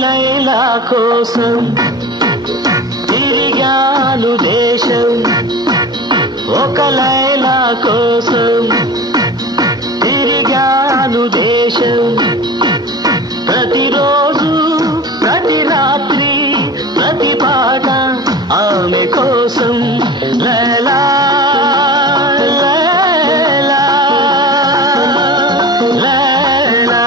లైలా కోసం తిరిగాను దేశం, ఒక లైలా కోసం తిరిగాను దేశం. ప్రతిరోజు ప్రతి రాత్రి ప్రతి పాట ఆమె కోసం. లైలా లైలా లైలా.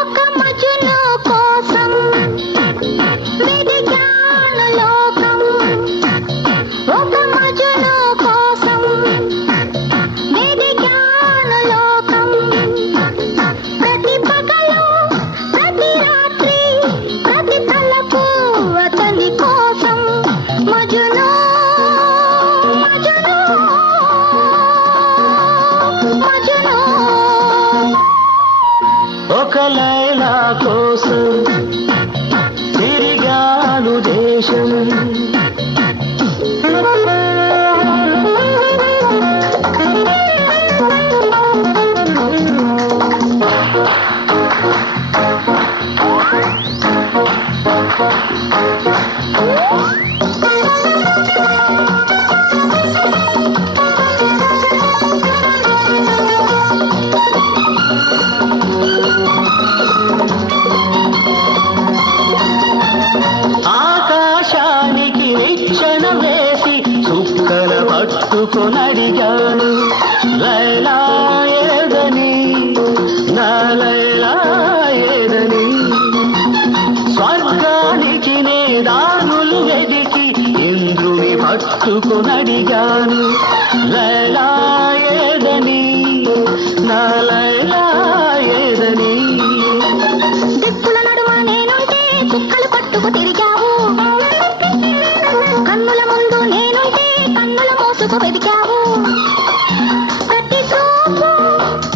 ఒక మజును కోసం వెదిగాను లోకం, ఒక మజును కోసం వెదిగాను లోకం. ప్రతి పగలు ప్రతి రాత్రి ప్రతి తలపు అతని కోసం. మజును మజును మజును. ఒక లైలా కోసం తిరిగాను దేశం. ఆకాశానికి నిచ్చెన వేసి చుక్కల పట్టుకొనడిగాను. లైలా ఏదని, నా లైలా ఏదని. స్వర్గానికి నే దారులు వెదికి ఇంద్రుని పట్టుకొనడిగాను. లైలా ఏదని, నా లైలా ఏదని. దిక్కుల నడుమ నేనుంటే కుక్కలు పట్టుకు తిరిగావు, కన్నుల ముందు నేనుంటే కన్నుల మోసుకు వెదికావు. ప్రతి చూపు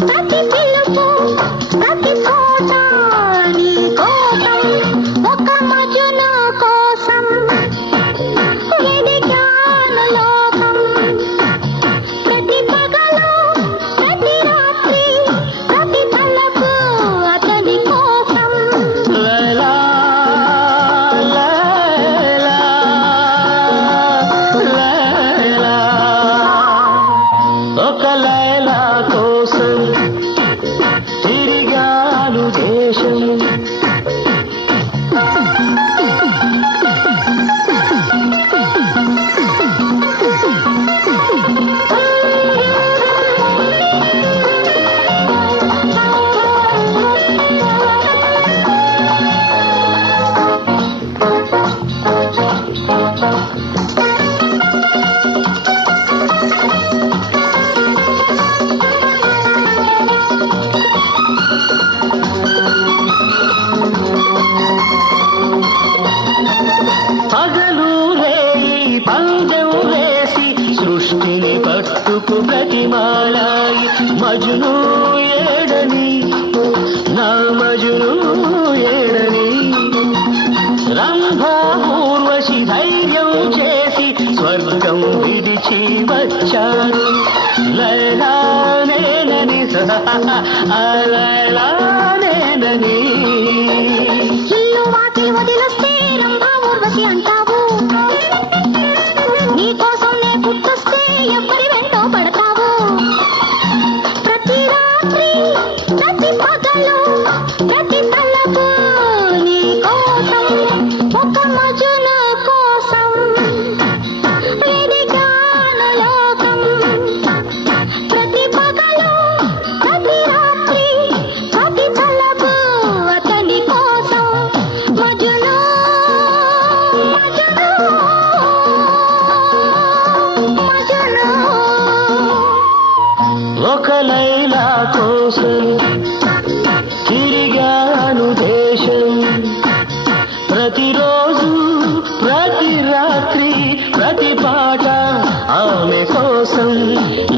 ప్రతి పిలుపు ప్రతి చోట నీ కోసం. ఒక మజును కోసం వెదిగాను లోకం. ప్రతి పగలు ప్రతి రాత్రి ప్రతి తలపు అతని కోసం. లైలా లైలా లైలా. ఒక లైలా కోసం తిరిగాను దేశం. పగలు రేయి పందెం వేసి సృష్టిని పట్టుకు ప్రతిమాలాయి. మజును ఏడని, నా మజును ఏడని. రంభా ఊర్వశి ధైర్యం చేసి స్వర్గం విడిచి వచ్చారు. లైలా నేనని లైలా నేనని. ఇల్లు వాకి వదిలొస్తే రంభా ఊర్వశి అంటావు, నీ కోసం నే పుట్టొస్తే ఎవరి వెంటో పడతావు. ప్రతి రాత్రి ప్రతి పగలు ప్రతి తలపు నీ కోసం. ఒక మజును కోసం వెదిగాను లోకం. ప్రతి పగలు ప్రతి రాత్రి ప్రతి తలపు అతని కోసం. కోసం